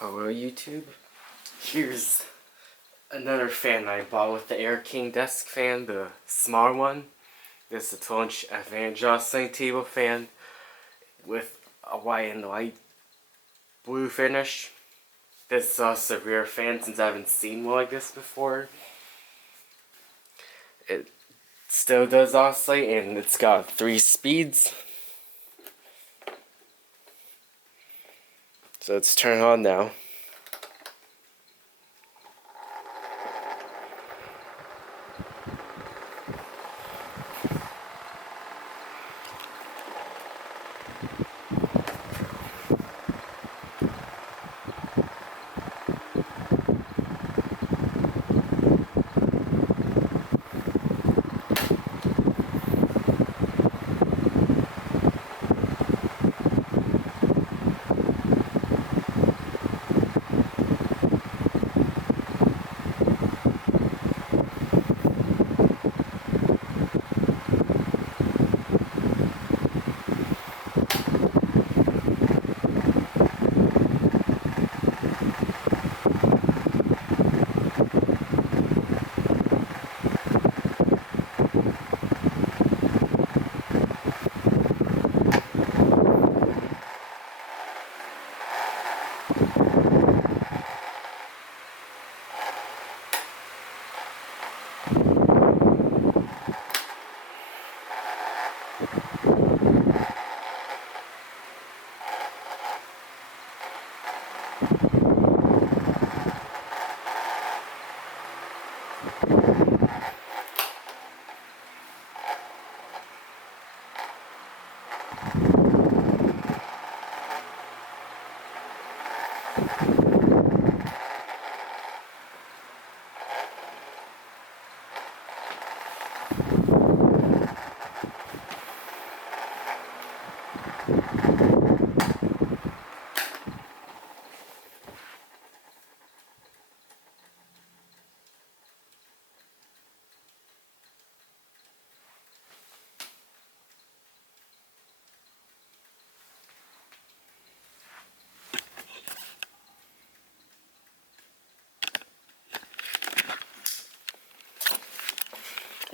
Hello YouTube. Here's another fan I bought with the Air King desk fan, the small one. This is a 12-inch advanced oscillating table fan with a white and light blue finish. This is also a rare fan since I haven't seen one like this before. It still does oscillate and it's got 3 speeds. So let's turn it on now.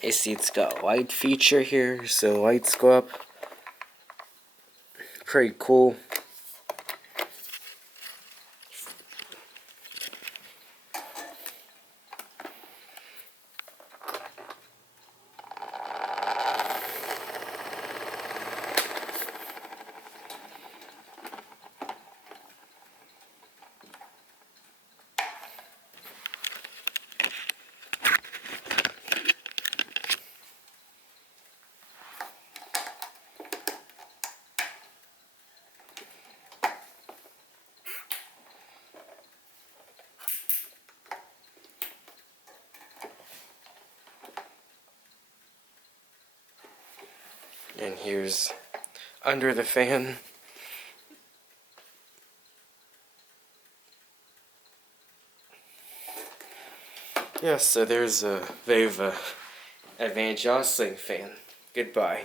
You see it's got a light feature here, so lights go up. Pretty cool. And here's under the fan. Yeah, so there's a very advanced oscillating fan. Goodbye.